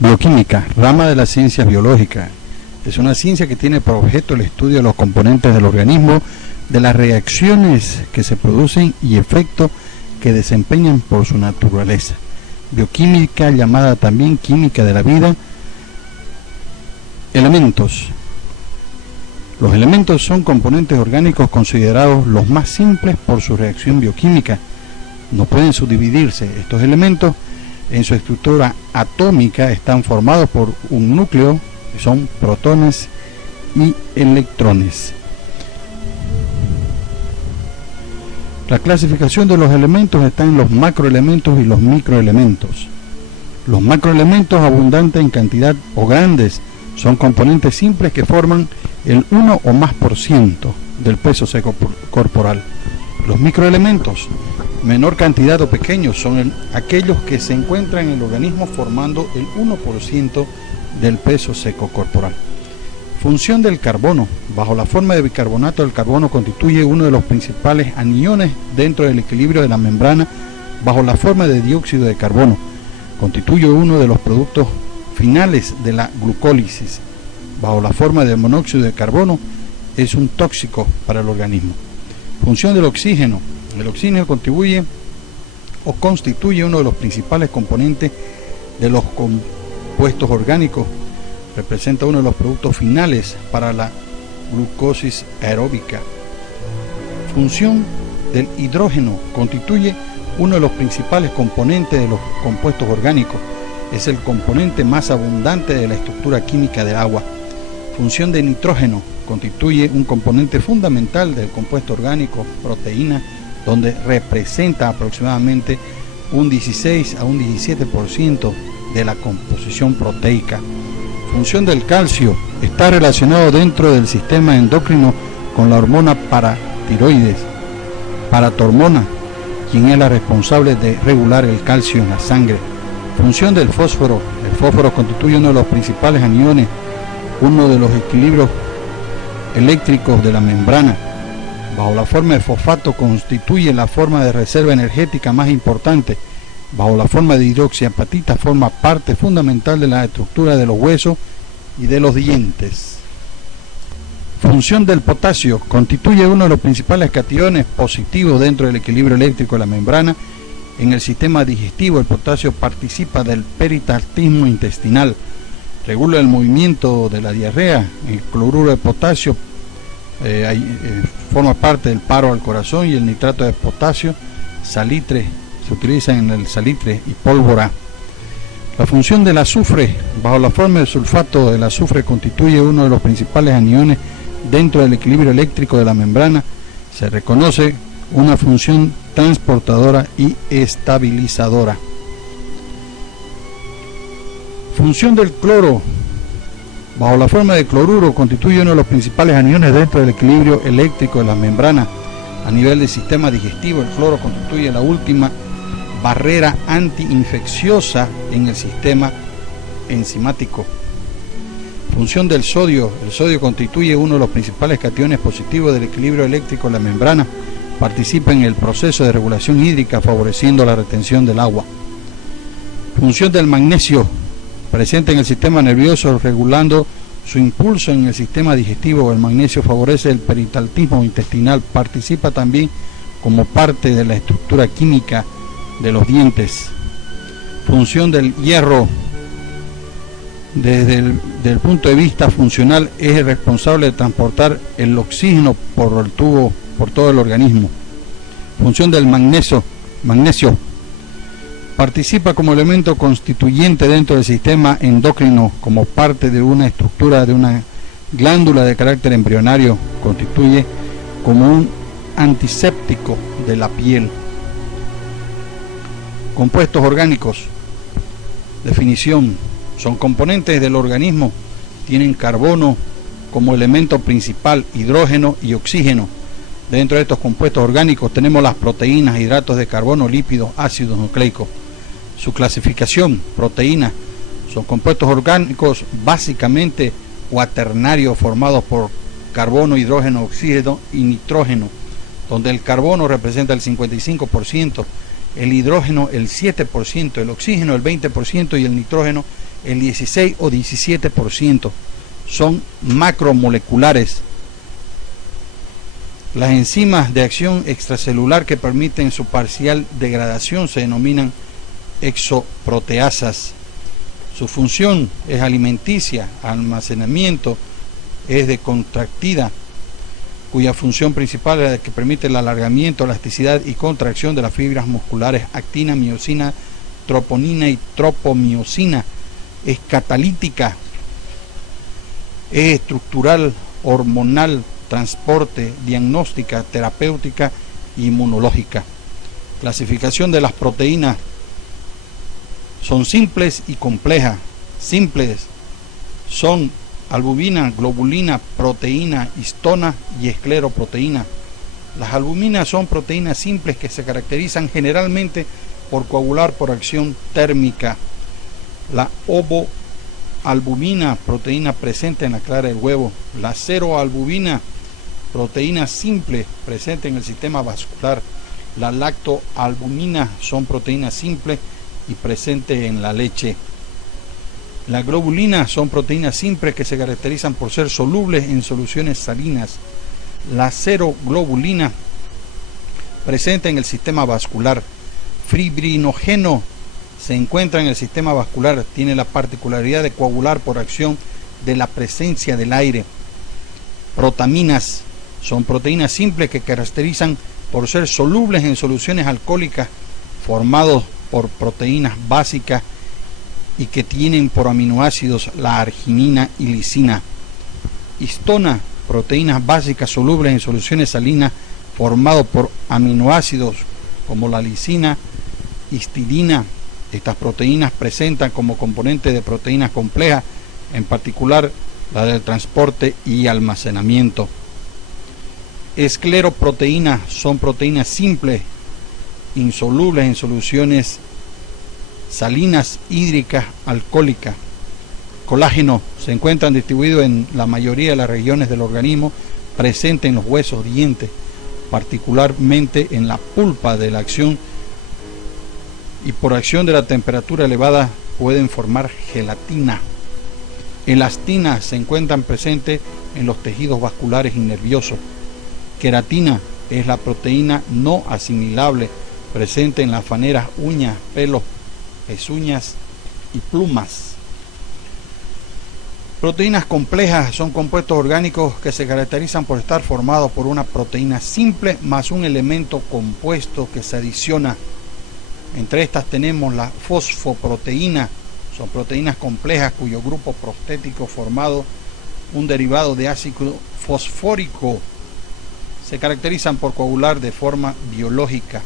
Bioquímica, rama de las ciencias biológicas. Es una ciencia que tiene por objeto el estudio de los componentes del organismo, de las reacciones que se producen y efectos que desempeñan por su naturaleza. Bioquímica, llamada también química de la vida. Elementos. Los elementos son componentes orgánicos considerados los más simples por su reacción bioquímica. No pueden subdividirse. Estos elementos en su estructura atómica están formados por un núcleo, que son protones y electrones. La clasificación de los elementos está en los macroelementos y los microelementos. Los macroelementos abundantes en cantidad o grandes son componentes simples que forman el 1 o más por ciento del peso seco corporal. Los microelementos, menor cantidad o pequeños, son aquellos que se encuentran en el organismo formando el 1% del peso seco corporal. Función del carbono. Bajo la forma de bicarbonato, el carbono constituye uno de los principales aniones dentro del equilibrio de la membrana. Bajo la forma de dióxido de carbono, constituye uno de los productos finales de la glucólisis. Bajo la forma de monóxido de carbono, es un tóxico para el organismo. Función del oxígeno. El oxígeno contribuye o constituye uno de los principales componentes de los compuestos orgánicos. Representa uno de los productos finales para la glucosis aeróbica. Función del hidrógeno. Constituye uno de los principales componentes de los compuestos orgánicos. Es el componente más abundante de la estructura química del agua. Función de nitrógeno. Constituye un componente fundamental del compuesto orgánico, proteína, donde representa aproximadamente un 16 a un 17% de la composición proteica. Función del calcio. Está relacionado dentro del sistema endocrino con la hormona paratormona, quien es la responsable de regular el calcio en la sangre. Función del fósforo. El fósforo constituye uno de los principales aniones, uno de los equilibrios eléctricos de la membrana. Bajo la forma de fosfato constituye la forma de reserva energética más importante. Bajo la forma de hidroxiapatita forma parte fundamental de la estructura de los huesos y de los dientes. Función del potasio. Constituye uno de los principales cationes positivos dentro del equilibrio eléctrico de la membrana. En el sistema digestivo, el potasio participa del peristaltismo intestinal. Regula el movimiento de la diarrea. El cloruro de potasio forma parte del paro al corazón, y el nitrato de potasio, salitre, se utiliza en el salitre y pólvora. La función del azufre. Bajo la forma de sulfato, el azufre constituye uno de los principales aniones dentro del equilibrio eléctrico de la membrana. Se reconoce una función transportadora y estabilizadora. Función del cloro. Bajo la forma de cloruro, constituye uno de los principales aniones dentro del equilibrio eléctrico de la membrana. A nivel del sistema digestivo, el cloro constituye la última barrera antiinfecciosa en el sistema enzimático. Función del sodio. El sodio constituye uno de los principales cationes positivos del equilibrio eléctrico de la membrana. Participa en el proceso de regulación hídrica, favoreciendo la retención del agua. Función del magnesio. Presente en el sistema nervioso, regulando su impulso en el sistema digestivo. El magnesio favorece el peristaltismo intestinal. Participa también como parte de la estructura química de los dientes. Función del hierro. Desde el punto de vista funcional, es el responsable de transportar el oxígeno por el tubo, por todo el organismo. Función del magnesio. Participa como elemento constituyente dentro del sistema endocrino, como parte de una estructura de una glándula de carácter embrionario. Constituye como un antiséptico de la piel. Compuestos orgánicos. Definición. Son componentes del organismo. Tienen carbono como elemento principal, hidrógeno y oxígeno. Dentro de estos compuestos orgánicos tenemos las proteínas, hidratos de carbono, lípidos, ácidos nucleicos. Su clasificación. Proteínas son compuestos orgánicos básicamente cuaternarios formados por carbono, hidrógeno, oxígeno y nitrógeno, donde el carbono representa el 55%, el hidrógeno el 7%, el oxígeno el 20% y el nitrógeno el 16 o 17%. Son macromoleculares. Las enzimas de acción extracelular que permiten su parcial degradación se denominan exoproteasas. Su función es alimenticia, almacenamiento es de contractida, cuya función principal es la que permite el alargamiento, elasticidad y contracción de las fibras musculares actina, miosina, troponina y tropomiosina. Es catalítica, es estructural, hormonal, transporte, diagnóstica, terapéutica e inmunológica. Clasificación de las proteínas. Son simples y complejas. Simples son albumina, globulina, proteína, histona y escleroproteína. Las albuminas son proteínas simples que se caracterizan generalmente por coagular por acción térmica. La ovoalbumina, proteína presente en la clara del huevo. La ceroalbumina, proteína simple presente en el sistema vascular. La lactoalbumina son proteínas simples y presentes en la leche. La globulina son proteínas simples que se caracterizan por ser solubles en soluciones salinas. La ceroglobulina presente en el sistema vascular. Fibrinógeno se encuentra en el sistema vascular, tiene la particularidad de coagular por acción de la presencia del aire. Protaminas son proteínas simples que caracterizan por ser solubles en soluciones alcohólicas, formados por proteínas básicas y que tienen por aminoácidos la arginina y lisina. Histona, proteínas básicas solubles en soluciones salinas, formados por aminoácidos como la lisina, histidina. Estas proteínas presentan como componente de proteínas complejas, en particular la del transporte y almacenamiento. Escleroproteínas son proteínas simples, insolubles en soluciones salinas, hídricas, alcohólicas. Colágeno se encuentran distribuidos en la mayoría de las regiones del organismo, presente en los huesos, dientes, particularmente en la pulpa de la acción, y por acción de la temperatura elevada pueden formar gelatina. Elastina se encuentran presentes en los tejidos vasculares y nerviosos. Queratina es la proteína no asimilable presente en las faneras, uñas, pelos, pezuñas y plumas. Proteínas complejas son compuestos orgánicos que se caracterizan por estar formados por una proteína simple más un elemento compuesto que se adiciona. Entre estas tenemos la fosfoproteína. Son proteínas complejas cuyo grupo prostético formado un derivado de ácido fosfórico se caracterizan por coagular de forma biológica.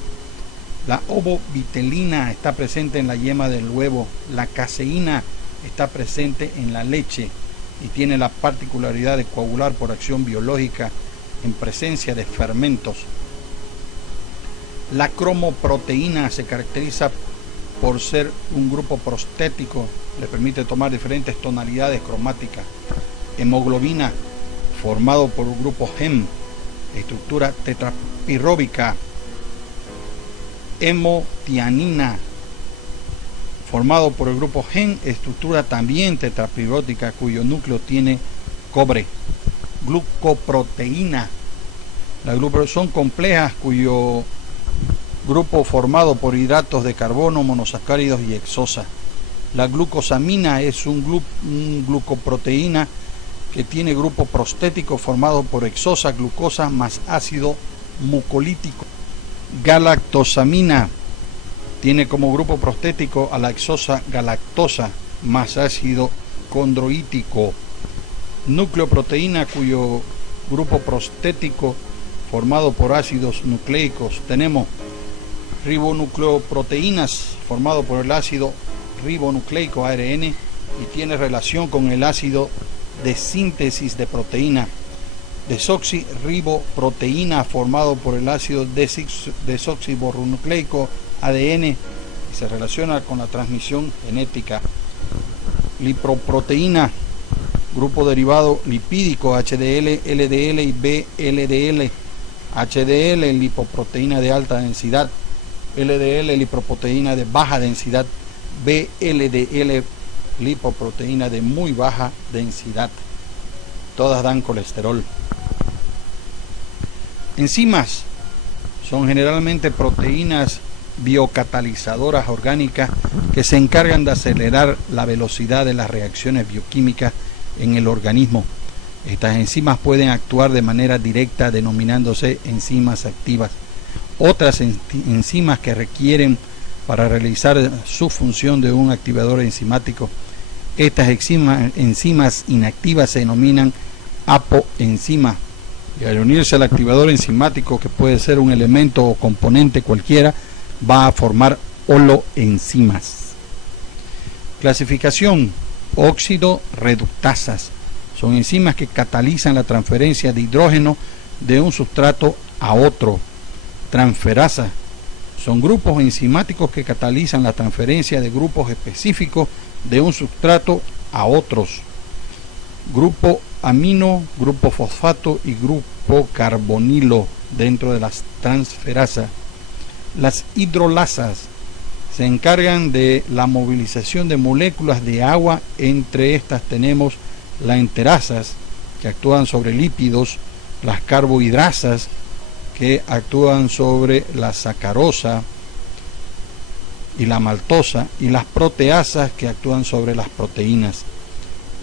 La ovovitelina está presente en la yema del huevo. La caseína está presente en la leche y tiene la particularidad de coagular por acción biológica en presencia de fermentos. La cromoproteína se caracteriza por ser un grupo prostético, le permite tomar diferentes tonalidades cromáticas. Hemoglobina, formado por un grupo HEM, estructura tetrapirróbica. Hemotianina, formado por el grupo GEN, estructura también tetrapirrótica, cuyo núcleo tiene cobre. Glucoproteína, las grupos son complejas cuyo grupo formado por hidratos de carbono, monosacáridos y hexosa. La glucosamina es un glucoproteína que tiene grupo prostético formado por hexosa, glucosa más ácido mucolítico. Galactosamina tiene como grupo prostético a la hexosa galactosa más ácido condroítico. Nucleoproteína cuyo grupo prostético formado por ácidos nucleicos. Tenemos ribonucleoproteínas formado por el ácido ribonucleico ARN y tiene relación con el ácido de síntesis de proteína. Desoxirriboproteína formado por el ácido desoxirribonucleico ADN y se relaciona con la transmisión genética. Lipoproteína, grupo derivado lipídico HDL, LDL y VLDL. HDL, lipoproteína de alta densidad. LDL, lipoproteína de baja densidad. VLDL, lipoproteína de muy baja densidad. Todas dan colesterol. Enzimas son generalmente proteínas biocatalizadoras orgánicas que se encargan de acelerar la velocidad de las reacciones bioquímicas en el organismo. Estas enzimas pueden actuar de manera directa denominándose enzimas activas. Otras enzimas que requieren para realizar su función de un activador enzimático. Estas enzimas inactivas se denominan apoenzimas. Y al unirse al activador enzimático, que puede ser un elemento o componente cualquiera, va a formar holoenzimas. Clasificación: óxido reductasas. Son enzimas que catalizan la transferencia de hidrógeno de un sustrato a otro. Transferasas son grupos enzimáticos que catalizan la transferencia de grupos específicos de un sustrato a otros. Grupo amino, grupo fosfato y grupo carbonilo dentro de las transferasas. Las hidrolasas se encargan de la movilización de moléculas de agua. Entre estas tenemos las enterasas, que actúan sobre lípidos, las carbohidrasas, que actúan sobre la sacarosa y la maltosa, y las proteasas, que actúan sobre las proteínas.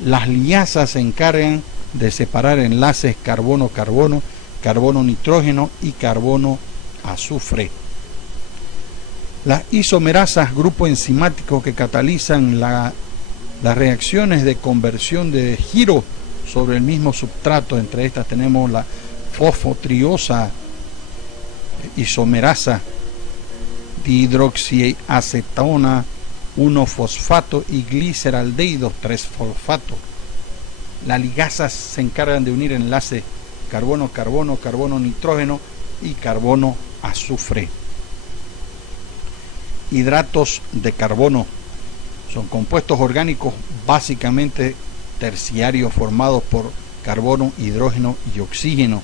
Las liasas se encargan de separar enlaces carbono-carbono, carbono-nitrógeno y carbono-azufre. Las isomerasas, grupo enzimático que catalizan las reacciones de conversión de giro sobre el mismo sustrato. Entre estas tenemos la fosfotriosa isomerasa, dihidroxiacetona 1-fosfato y gliceraldehído 3-fosfato. Las ligasas se encargan de unir enlaces carbono-carbono, carbono-nitrógeno y carbono-azufre. Hidratos de carbono son compuestos orgánicos básicamente terciarios formados por carbono, hidrógeno y oxígeno,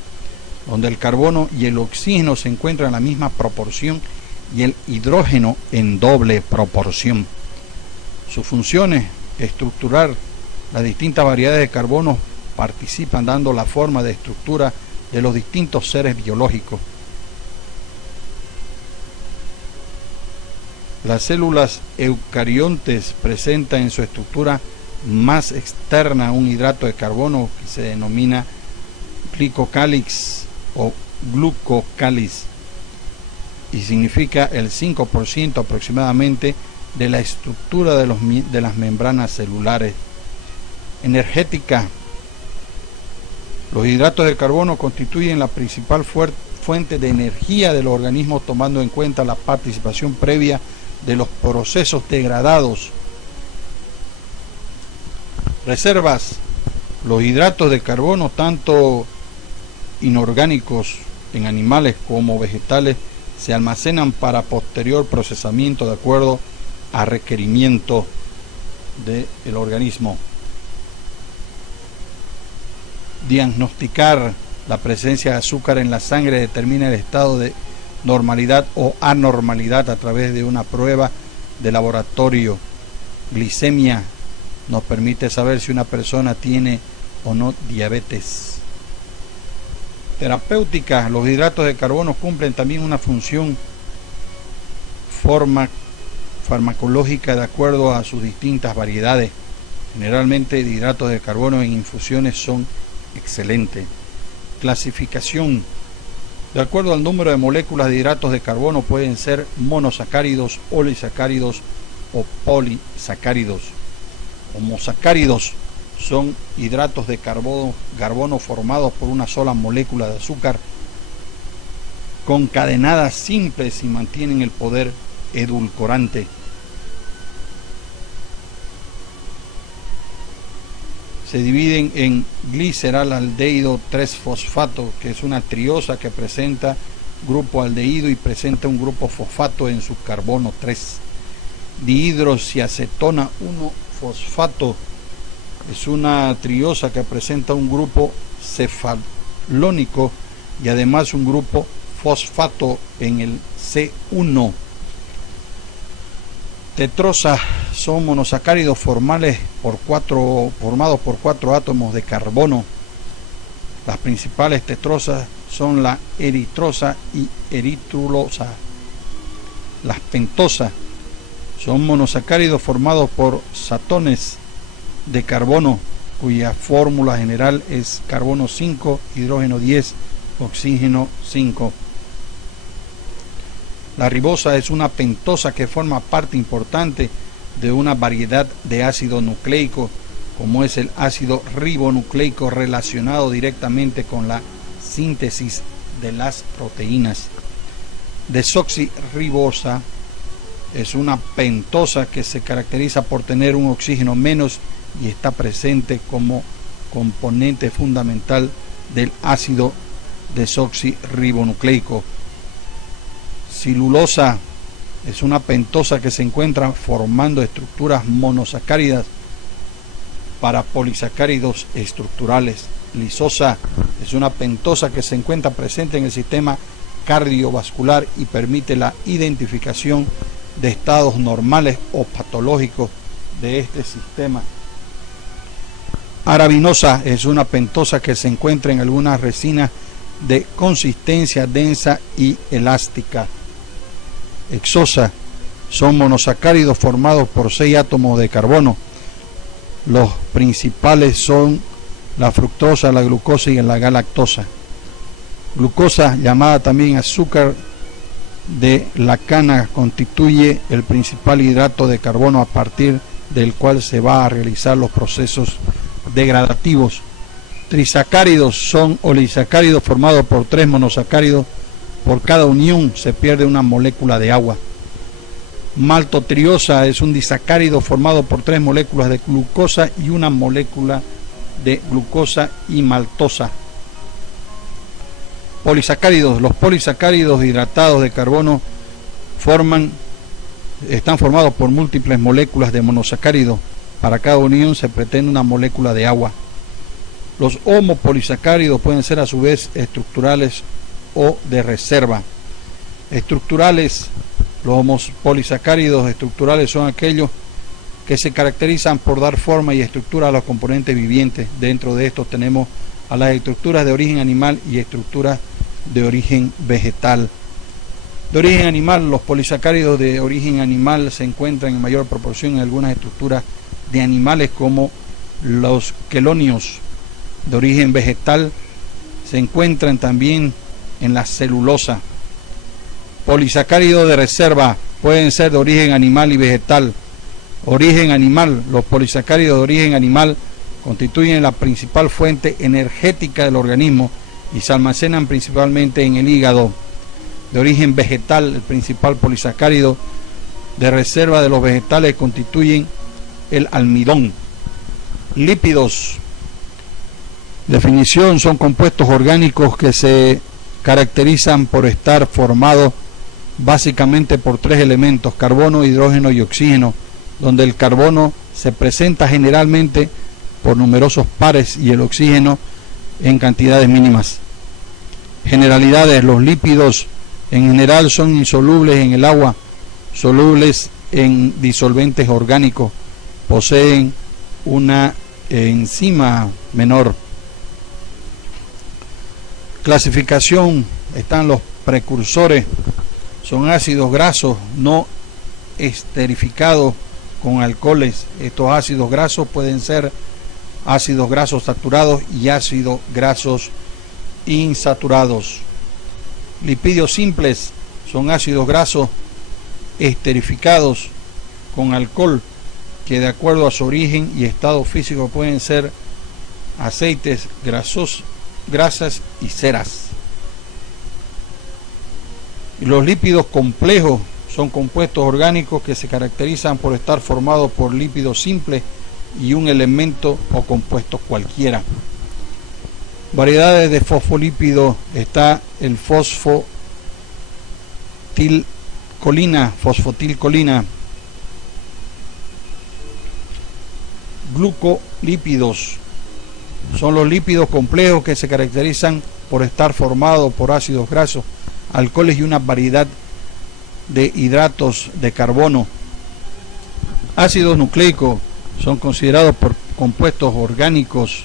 donde el carbono y el oxígeno se encuentran en la misma proporción y el hidrógeno en doble proporción. Sus funciones: estructurar las distintas variedades de carbono, participan dando la forma de estructura de los distintos seres biológicos. Las células eucariontes presentan en su estructura más externa un hidrato de carbono que se denomina glicocálix o glucocáliz, y significa el 5% aproximadamente de la estructura de las membranas celulares. Energética: los hidratos de carbono constituyen la principal fuente de energía de los organismos, tomando en cuenta la participación previa de los procesos degradados. Reservas: los hidratos de carbono, tanto inorgánicos en animales como vegetales, se almacenan para posterior procesamiento de acuerdo a requerimiento del organismo. Diagnosticar: la presencia de azúcar en la sangre determina el estado de normalidad o anormalidad a través de una prueba de laboratorio. Glicemia: nos permite saber si una persona tiene o no diabetes. Terapéutica: los hidratos de carbono cumplen también una función farmacológica de acuerdo a sus distintas variedades. Generalmente, hidratos de carbono en infusiones son excelentes. Clasificación: de acuerdo al número de moléculas de hidratos de carbono, pueden ser monosacáridos, olisacáridos o polisacáridos. Homosacáridos son hidratos de carbono formados por una sola molécula de azúcar concadenadas simples y mantienen el poder edulcorante. Se dividen en gliceraldehído 3-fosfato, que es una triosa que presenta grupo aldehído y presenta un grupo fosfato en su carbono 3. Dihidroxiacetona 1-fosfato es una triosa que presenta un grupo cefalónico y además un grupo fosfato en el C1. Tetrosas son monosacáridos formados por cuatro átomos de carbono. Las principales tetrosas son la eritrosa y eritrulosa. Las pentosas son monosacáridos formados por satones de carbono, cuya fórmula general es carbono 5, hidrógeno 10, oxígeno 5. La ribosa es una pentosa que forma parte importante de una variedad de ácido nucleico, como es el ácido ribonucleico, relacionado directamente con la síntesis de las proteínas. Desoxirribosa es una pentosa que se caracteriza por tener un oxígeno menos y está presente como componente fundamental del ácido desoxirribonucleico. Silulosa es una pentosa que se encuentra formando estructuras monosacáridas para polisacáridos estructurales. Lisosa es una pentosa que se encuentra presente en el sistema cardiovascular y permite la identificación de estados normales o patológicos de este sistema. Arabinosa es una pentosa que se encuentra en algunas resinas de consistencia densa y elástica. Hexosa son monosacáridos formados por 6 átomos de carbono. Los principales son la fructosa, la glucosa y la galactosa. Glucosa, llamada también azúcar de la cana, constituye el principal hidrato de carbono a partir del cual se va a realizar los procesos degradativos. Trisacáridos son oligosacáridos formados por 3 monosacáridos. Por cada unión se pierde una molécula de agua. Maltotriosa es un disacárido formado por 3 moléculas de glucosa y una molécula de glucosa y maltosa. Polisacáridos. Los polisacáridos hidratados de carbono están formados por múltiples moléculas de monosacárido. Para cada unión se pretende una molécula de agua. Los homopolisacáridos pueden ser a su vez estructurales o de reserva. Estructurales. Los homopolisacáridos estructurales son aquellos que se caracterizan por dar forma y estructura a los componentes vivientes. Dentro de estos tenemos a las estructuras de origen animal y estructuras de origen vegetal. De origen animal, los polisacáridos de origen animal se encuentran en mayor proporción en algunas estructuras de animales como los quelonios. De origen vegetal se encuentran también en la celulosa. Polisacáridos de reserva pueden ser de origen animal y vegetal. Origen animal. Los polisacáridos de origen animal constituyen la principal fuente energética del organismo y se almacenan principalmente en el hígado. De origen vegetal, el principal polisacárido de reserva de los vegetales constituyen el almidón. Lípidos. Definición: son compuestos orgánicos que se caracterizan por estar formados básicamente por 3 elementos: carbono, hidrógeno y oxígeno, donde el carbono se presenta generalmente por numerosos pares y el oxígeno en cantidades mínimas. Generalidades: los lípidos en general son insolubles en el agua, solubles en disolventes orgánicos, poseen una enzima menor. Clasificación: están los precursores, son ácidos grasos no esterificados con alcoholes. Estos ácidos grasos pueden ser ácidos grasos saturados y ácidos grasos insaturados. Lipídios simples son ácidos grasos esterificados con alcohol que, de acuerdo a su origen y estado físico, pueden ser aceites grasos, grasas y ceras. Y los lípidos complejos son compuestos orgánicos que se caracterizan por estar formados por lípidos simples y un elemento o compuesto cualquiera. Variedades de fosfolípidos: está el fosfotilcolina, glucolípidos. Son los lípidos complejos que se caracterizan por estar formados por ácidos grasos, alcoholes y una variedad de hidratos de carbono. Ácidos nucleicos son considerados por compuestos orgánicos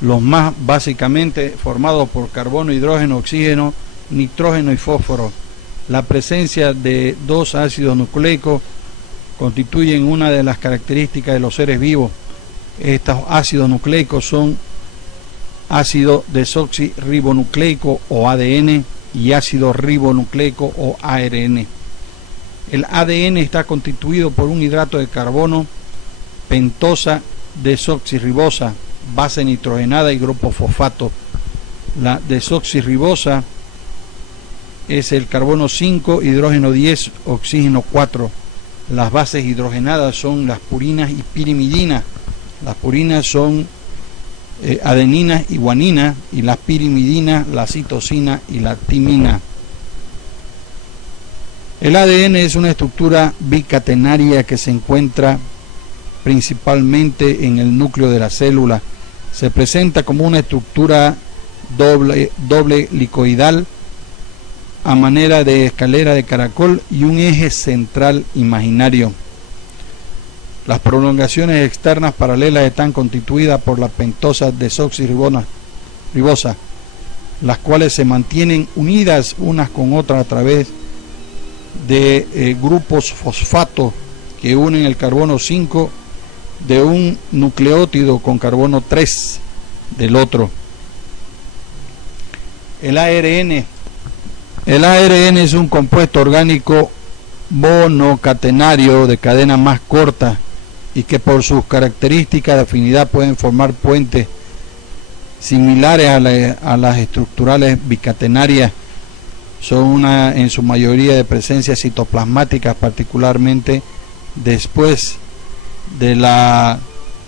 los más básicamente formados por carbono, hidrógeno, oxígeno, nitrógeno y fósforo. La presencia de dos ácidos nucleicos constituyen una de las características de los seres vivos. Estos ácidos nucleicos son ácido desoxirribonucleico o ADN y ácido ribonucleico o ARN. El ADN está constituido por un hidrato de carbono, pentosa desoxirribosa, base nitrogenada y grupo fosfato. La desoxirribosa es el carbono 5, hidrógeno 10, oxígeno 4. Las bases hidrogenadas son las purinas y pirimidinas. Las purinas son adenina y guanina, y las pirimidinas la citosina y la timina. El ADN es una estructura bicatenaria que se encuentra principalmente en el núcleo de la célula. Se presenta como una estructura doble helicoidal a manera de escalera de caracol y un eje central imaginario. Las prolongaciones externas paralelas están constituidas por la pentosa desoxirribosa, las cuales se mantienen unidas unas con otras a través de grupos fosfato que unen el carbono 5 de un nucleótido con carbono 3 del otro. El ARN es un compuesto orgánico monocatenario de cadena más corta y que por sus características de afinidad pueden formar puentes similares a las estructurales bicatenarias. Son en su mayoría de presencia citoplasmática, particularmente después de la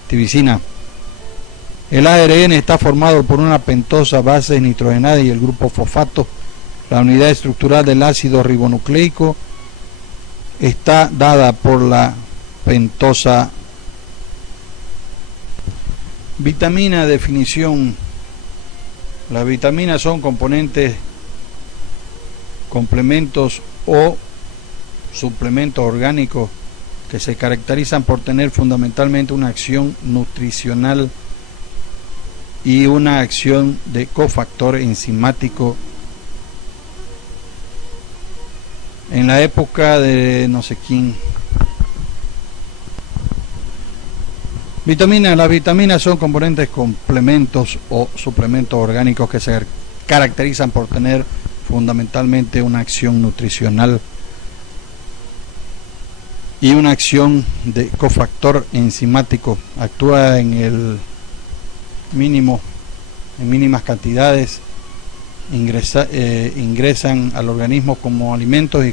tibicina. El ARN está formado por una pentosa base nitrogenada y el grupo fosfato. La unidad estructural del ácido ribonucleico está dada por la pentosa. Vitamina, definición. Las vitaminas son componentes, complementos o suplementos orgánicos que se caracterizan por tener fundamentalmente una acción nutricional y una acción de cofactor enzimático. En la época de no sé quién. Las vitaminas son componentes, complementos o suplementos orgánicos que se caracterizan por tener fundamentalmente una acción nutricional y una acción de cofactor enzimático. Actúa en mínimas cantidades, ingresan al organismo como alimentos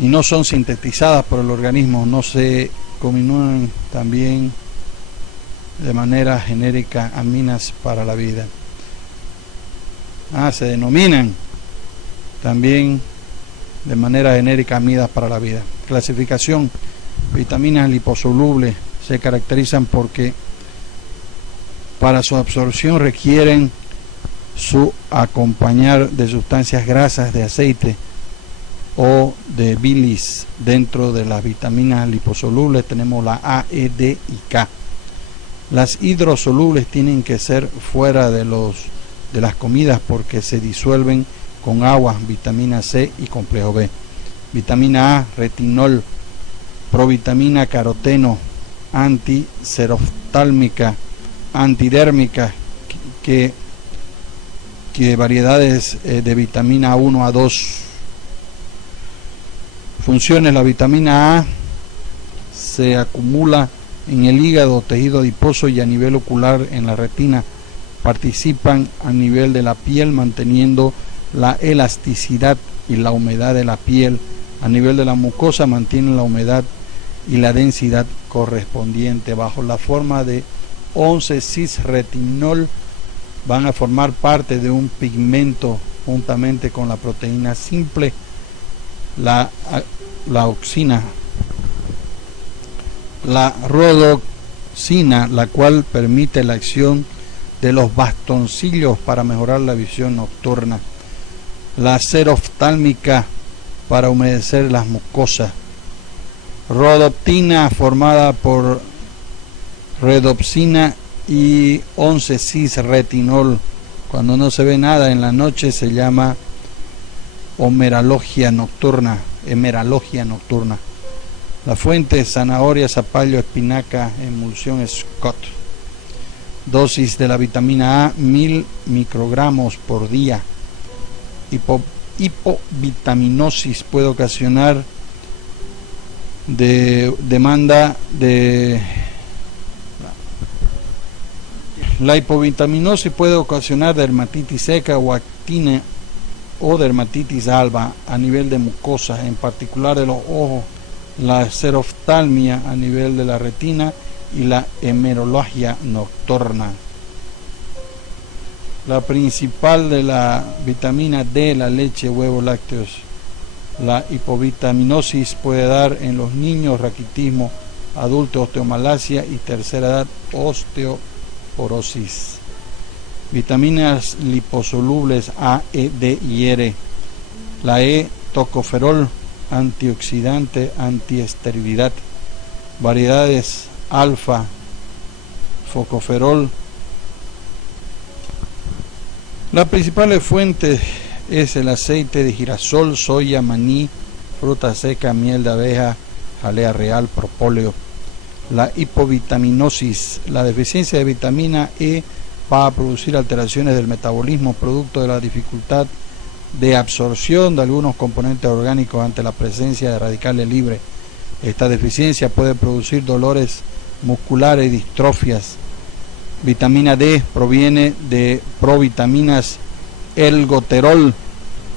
y no son sintetizadas por el organismo, no se combinan también de manera genérica aminas para la vida. Se denominan también de manera genérica amidas para la vida. Clasificación: vitaminas liposolubles se caracterizan porque para su absorción requieren su acompañar de sustancias grasas de aceite o de bilis. Dentro de las vitaminas liposolubles tenemos la A, E, D y K. Las hidrosolubles tienen que ser fuera de las comidas porque se disuelven con agua, vitamina C y complejo B. Vitamina A, retinol, provitamina caroteno, antiseroftálmica, antidérmica, que variedades de vitamina 1 a 2. Funciones: la vitamina A se acumula en el hígado, tejido adiposo y a nivel ocular en la retina. Participan a nivel de la piel manteniendo la elasticidad y la humedad de la piel. A nivel de la mucosa mantienen la humedad y la densidad correspondiente. Bajo la forma de 11-cis-retinol van a formar parte de un pigmento juntamente con la proteína simple, la auxina, la rodoxina, la cual permite la acción de los bastoncillos para mejorar la visión nocturna, la seroftálmica para humedecer las mucosas, Rodopsina formada por redopsina y 11-cis-retinol. Cuando no se ve nada en la noche se llama hemeralgia nocturna. La fuente: zanahoria, zapallo, espinaca, emulsión Scott. Dosis de la vitamina A: 1000 microgramos por día. Hipovitaminosis puede ocasionar La hipovitaminosis puede ocasionar dermatitis seca o actina o dermatitis alba a nivel de mucosa, en particular de los ojos, la xeroftalmia a nivel de la retina y la hemeralgia nocturna. La principal de la vitamina D: la leche, huevos, lácteos. La hipovitaminosis puede dar en los niños raquitismo, adultos osteomalacia y tercera edad osteoporosis. Vitaminas liposolubles A, E, D y R. La E: tocoferol, antioxidante, antiesterilidad. Variedades: alfa, focoferol. Las principales fuentes es el aceite de girasol, soya, maní, fruta seca, miel de abeja, jalea real, propóleo. La hipovitaminosis: la deficiencia de vitamina E va a producir alteraciones del metabolismo producto de la dificultad de absorción de algunos componentes orgánicos ante la presencia de radicales libres. Esta deficiencia puede producir dolores musculares y distrofias. Vitamina D proviene de provitaminas ergoterol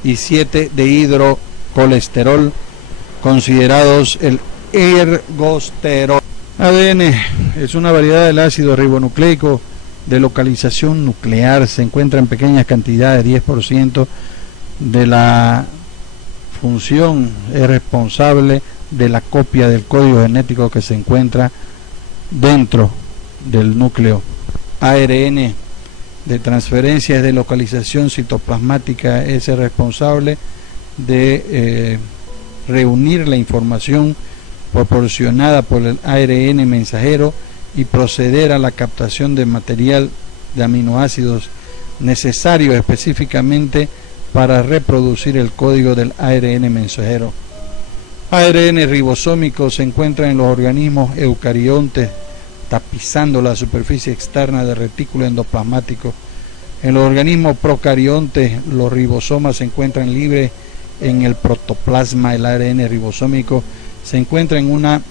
y 7-dehidrocolesterol, considerados el ergosterol. ADN es una variedad del ácido ribonucleico de localización nuclear. Se encuentra en pequeñas cantidades, 10% de la función es responsable de la copia del código genético que se encuentra dentro del núcleo. ARN de transferencia de localización citoplasmática es el responsable de reunir la información proporcionada por el ARN mensajero y proceder a la captación de material de aminoácidos necesarios específicamente para reproducir el código del ARN mensajero. ARN ribosómico se encuentra en los organismos eucariontes, tapizando la superficie externa del retículo endoplasmático. En los organismos procariontes, los ribosomas se encuentran libres en el protoplasma. El ARN ribosómico se encuentra en una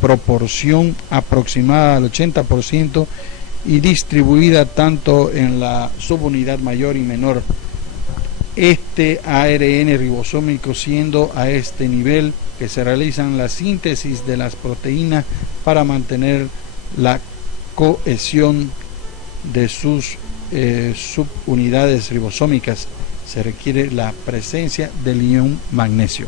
proporción aproximada al 80% y distribuida tanto en la subunidad mayor y menor. Este ARN ribosómico, siendo a este nivel que se realizan la síntesis de las proteínas para mantener la cohesión de sus subunidades ribosómicas, se requiere la presencia del ion magnesio.